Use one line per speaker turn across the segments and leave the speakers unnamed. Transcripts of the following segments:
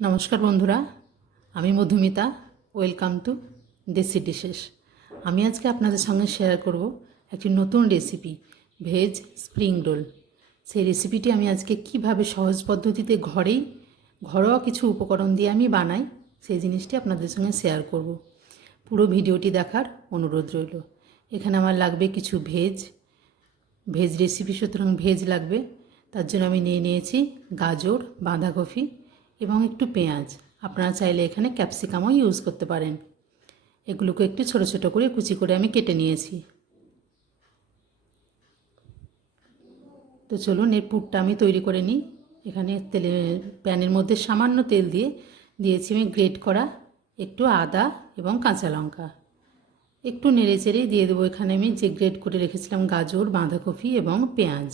নমস্কার বন্ধুরা, আমি Madhumita welcome to desi dishes আমি আজকে আপনাদের সঙ্গে শেয়ার করব একটি নতুন রেসিপি ভেজ স্প্রিং রোল সেই রেসিপিটি আমি আজকে কীভাবে সহজ পদ্ধতিতে ঘরেই ঘরোয়া কিছু উপকরণ দিয়ে আমি বানাই, সেই জিনিসটি আপনাদের সঙ্গে শেয়ার করব। পুরো ভিডিওটি দেখার অনুরোধ রইল। এখানে আমার লাগবে কিছু ভেজ ভেজ রেসিপি সুতরাং ভেজ লাগবে। তার জন্য আমি নিয়ে নিয়েছি গাজর, বাঁধাকপি এবং একটু পেঁয়াজ। আপনারা চাইলে এখানে ক্যাপসিকামও ইউজ করতে পারেন। এগুলোকে একটু ছোট ছোট করে কুচি করে আমি কেটে নিয়েছি। তো চলুন, এর পুরটা আমি তৈরি করে নিই। এখানে তেলে, প্যানের মধ্যে সামান্য তেল দিয়ে দিয়েছি আমি গ্রেট করা একটু আদা এবং কাঁচা লঙ্কা। একটু নেড়ে চেড়ে দিয়ে দেবো। এখানে আমি যে গ্রেট করে রেখেছিলাম গাজর, বাঁধাকপি এবং পেঁয়াজ।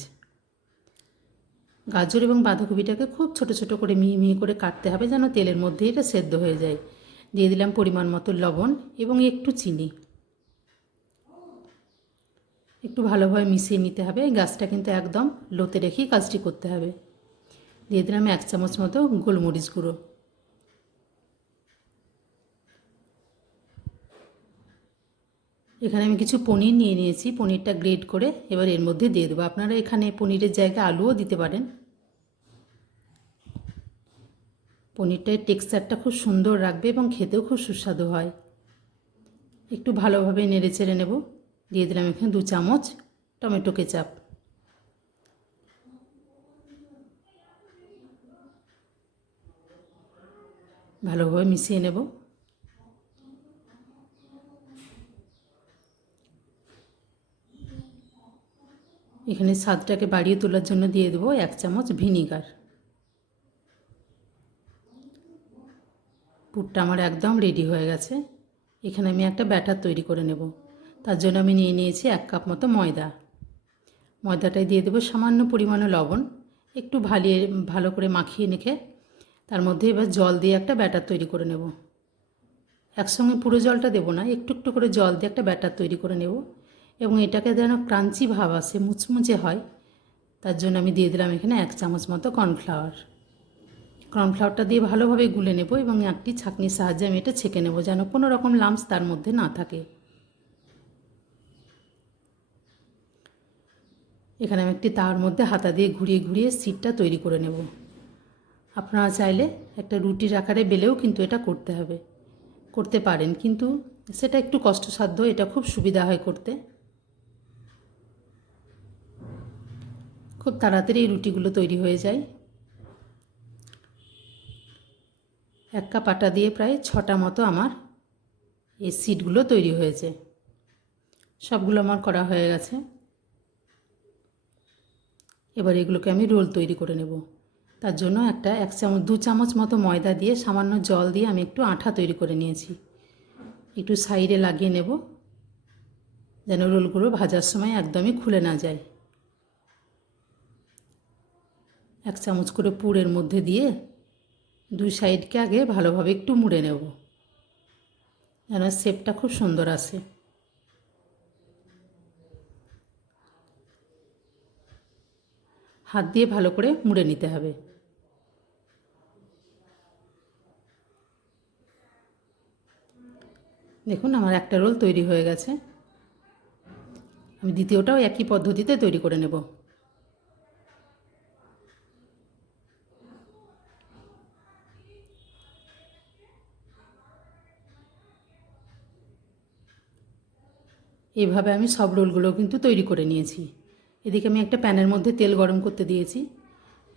গাজর এবং বাঁধাকপিটাকে খুব ছোট ছোট করে মিহি মিহি করে কাটতে হবে যেন তেলের মধ্যে এটা সেদ্ধ হয়ে যায়। দিয়ে দিলাম পরিমাণ মতো লবণ এবং একটু চিনি। একটু ভালোভাবে মিশিয়ে নিতে হবে। গাছটা কিন্তু একদম লোতে রেখেই কাজটি করতে হবে। দিয়ে দিলাম এক চামচ মতো গোলমরিচ গুঁড়ো। এখানে আমি কিছু পনির নিয়ে নিয়েছি, পনিরটা গ্রেড করে এবার এর মধ্যে দিয়ে দেবো। আপনারা এখানে পনিরের জায়গায় আলুও দিতে পারেন। পনিরটার টেক্সচারটা খুব সুন্দর রাখবে এবং খেতেও খুব সুস্বাদু হয়। একটু ভালোভাবে নেড়ে চেড়ে নেব। দিয়ে দিলাম এখানে দু চামচ টমেটো কেচাপ। ভালোভাবে মিশিয়ে নেব। এখানে স্বাদটাকে বাড়িয়ে তোলার জন্য দিয়ে দেবো এক চামচ ভিনিগার। পুরটা আমার একদম রেডি হয়ে গেছে। এখানে আমি একটা ব্যাটার তৈরি করে নেব। তার জন্য আমি নিয়ে নিয়েছি এক কাপ মতো ময়দা। ময়দাটায় দিয়ে দেবো সামান্য পরিমাণে লবণ। একটু ভালিয়ে, ভালো করে মাখিয়ে নেখে তার মধ্যে এবার জল দিয়ে একটা ব্যাটার তৈরি করে নেব। একসঙ্গে পুরো জলটা দেবো না, একটু একটু করে জল দিয়ে একটা ব্যাটার তৈরি করে নেব। এবং এটাকে যেন ক্রাঞ্চি ভাব আসে, মুচমুচে হয়, তার জন্য আমি দিয়ে দিলাম এখানে এক চামচ মতো কর্নফ্লাওয়ার। কর্নফ্লাওয়ারটা দিয়ে ভালোভাবে গুলে নেব এবং একটি ছাঁকনির সাহায্যে আমি এটা ছেঁকে নেব যেন কোনো রকম লাম্পস তার মধ্যে না থাকে। এখানে আমি একটি তার মধ্যে হাতা দিয়ে ঘুরিয়ে ঘুরিয়ে সিটটা তৈরি করে নেব। আপনারা চাইলে একটা রুটির আকারে বেলেও কিন্তু এটা করতে হবে। করতে পারেন, কিন্তু সেটা একটু কষ্টসাধ্য, এটা খুব সুবিধা হয় করতে। খুব তাড়াতাড়ি এই রুটিগুলো তৈরি হয়ে যায়। এক কাপ আটা দিয়ে প্রায় ছটা মতো আমার এই সিটগুলো তৈরি হয়েছে। সবগুলো আমার করা হয়ে গেছে। এবার এগুলোকে আমি রোল তৈরি করে নেব। তার জন্য একটা এক চামচ, দু চামচ মতো ময়দা দিয়ে সামান্য জল দিয়ে আমি একটু আঠা তৈরি করে নিয়েছি। একটু সাইডে লাগিয়ে নেব, যেন রোলগুলো ভাজার সময় একদমই খুলে না যায়। এক চামচ করে পুরের মধ্যে দিয়ে দুই সাইডকে আগে ভালোভাবে একটু মুড়ে নেব। যেন শেপটা খুব সুন্দর আসে। হাত দিয়ে ভালো করে মুড়ে নিতে হবে। দেখুন আমার একটা রোল তৈরি হয়ে গেছে। আমি দ্বিতীয়টাও একই পদ্ধতিতে তৈরি করে নেব। এইভাবে আমি সব রোলগুলো কিন্তু তৈরি করে নিয়েছি। এদিকে আমি একটা প্যানের মধ্যে তেল গরম করতে দিয়েছি।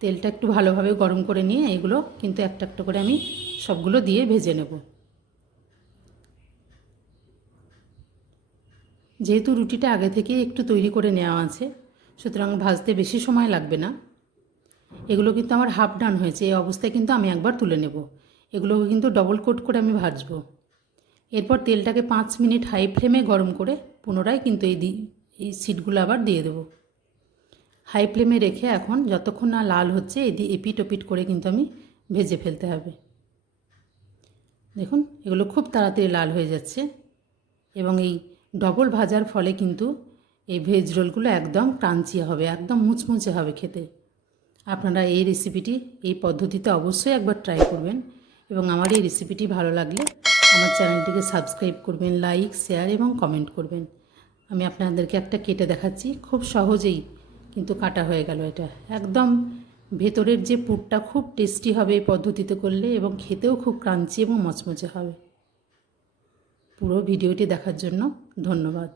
তেলটা একটু ভালোভাবে গরম করে নিয়ে এগুলো কিন্তু একটা একটা করে আমি সবগুলো দিয়ে ভেজে নেব। যেহেতু রুটিটা আগে থেকে একটু তৈরি করে নেওয়া আছে, সুতরাং ভাজতে বেশি সময় লাগবে না। এগুলো কিন্তু আমার হাফ ডান হয়েছে, এই অবস্থায় কিন্তু আমি একবার তুলে নেব। এগুলোকে কিন্তু ডবল কোট করে আমি ভাজবো। এরপর তেলটাকে পাঁচ মিনিট হাই ফ্লেমে গরম করে পুনরায় কিন্তু এই এই সিটগুলো আবার দিয়ে দেবো। হাই ফ্লেমে রেখে এখন যতক্ষণ না লাল হচ্ছে, এদি, এপিট ওপিট করে কিন্তু আমি ভেজে ফেলতে হবে। দেখুন, এগুলো খুব তাড়াতাড়ি লাল হয়ে যাচ্ছে এবং এই ডবল ভাজার ফলে কিন্তু এই ভেজ রোলগুলো একদম ক্রাঞ্চি হবে, একদম মুচমুচে হবে খেতে। আপনারা এই রেসিপিটি এই পদ্ধতিতে অবশ্যই একবার ট্রাই করবেন এবং আমার এই রেসিপিটি ভালো লাগলে আমার চ্যানেলটিকে সাবস্ক্রাইব করবেন, লাইক, শেয়ার এবং কমেন্ট করবেন। আমি আপনাদেরকে একটা কেটে দেখাচ্ছি। খুব সহজেই কিন্তু কাটা হয়ে গেল এটা। একদম ভেতরের যে পুরটা খুব টেস্টি হবে এই পদ্ধতিতে করলে এবং খেতেও খুব ক্রাঞ্চি এবং মচমচে হবে। পুরো ভিডিওটি দেখার জন্য ধন্যবাদ।